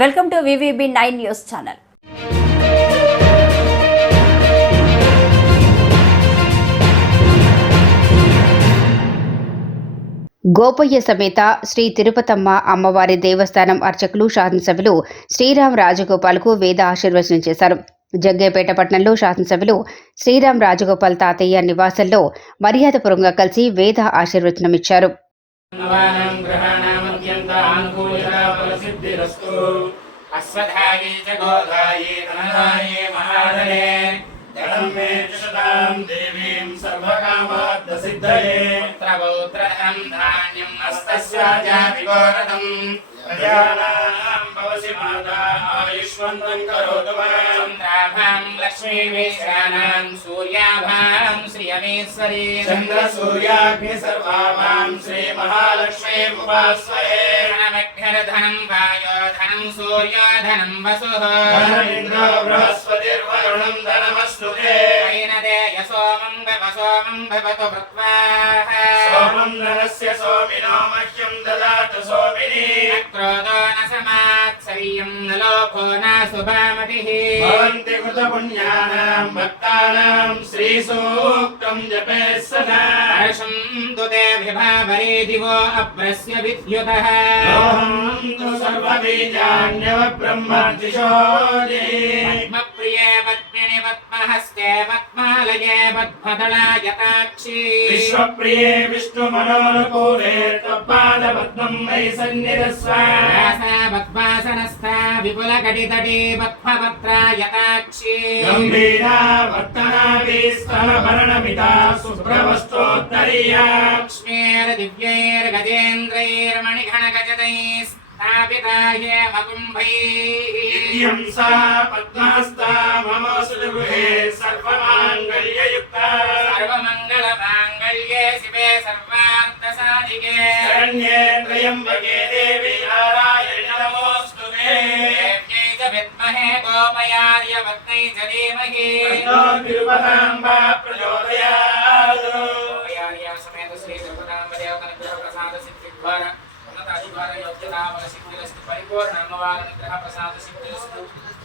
Welcome to VVB 9 news channel. Gopayya సమేత శ్రీ తిరుపతమ్మ అమ్మవారి దేవస్థానం అర్చకులు శాసనసభ్యులు శ్రీరామ్ రాజగోపాల్కు వేద ఆశీర్వచనం చేశారు. జగ్గేపేట పట్టణంలో శాసనసభ్యులు శ్రీరామ్ రాజగోపాల్ తాతయ్య నివాసంలో మర్యాదపూర్వకంగా కలిసి వేద ఆశీర్వచనమిచ్చారు. लक्ष्मीवेशानां सूर्याभां श्रियमेश्वरी चंद्र सूर्याग्नि सर्वाभां श्री महालक्ष्मी उपास्महे धनमक्षरधनं वायो धनं सूर्यो धनं वसुः धनेन्द्रो बृहस्पतिर्वरुणं धनमस्तुते ऐनदे यसोमं भवतु भृत्वा सोमं नरस्य सोमिनो मह्यं ददातु सोमिनी क्रोधो न समात्सर्यं न लोभो न शुभामतिः भवन्ति कृतपुण्यानां भक्तानां श्रीसूक्तं जपेत् सदा हर्षं तुते विभावरे दिवो अप्रस्य विद्युतः अहं तु सर्वबीजान्यव ब्रह्मर्षिषोजे पद्मप्रिये पद्मिनि पद्महस्ते पद्मालये पद्मदलायताक्षी विश्वप्रिये विष्णुमनोनुकूले त्वत्पादपद्मं मयि सन्निधस्व पद्मासनस्था विपुलकटितटी पद्मपत्रायताक्षी गम्भीरा वर्तनाभिस्तनभरणमिता शुभ्रवस्त्रोत्तरीया लक्ष्मीर्दिव्यैर्गजेन्द्रैर्मणिगणगजतैः स्थापिता हेमकुम्भैः सा पद्मास्ता मम सुगृहे सर्वमाङ्गल्ययुक्ता सर्वमङ्गलमाङ्गल्ये शिवे सर्वार्थसाधिके शरण्ये त्र्यम्बके देवी नारायणि नमोऽस्तुते देव्यै च विद्महे गोपयार्यवत्यै च धीमहि तन्नो तिरुपताम्बा प्रचोदयात्. गोपयार्य समेत श्री तिरुपताम्ब देवतानुग्रह प्रसाद सिद्धिद्वारा उन्नताधिकार योग्यताबल सिद्धिरस्तु परिपूर्ण अम्मवारनुग्रह प्रसाद सिद्धिरस्तु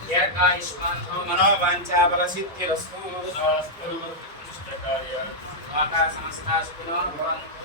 दीर्घायुष्मान् भव मनोवाञ्छाबल सिद्धिरस्तु. आकाशमस्ता सुखिनो भवन्तु.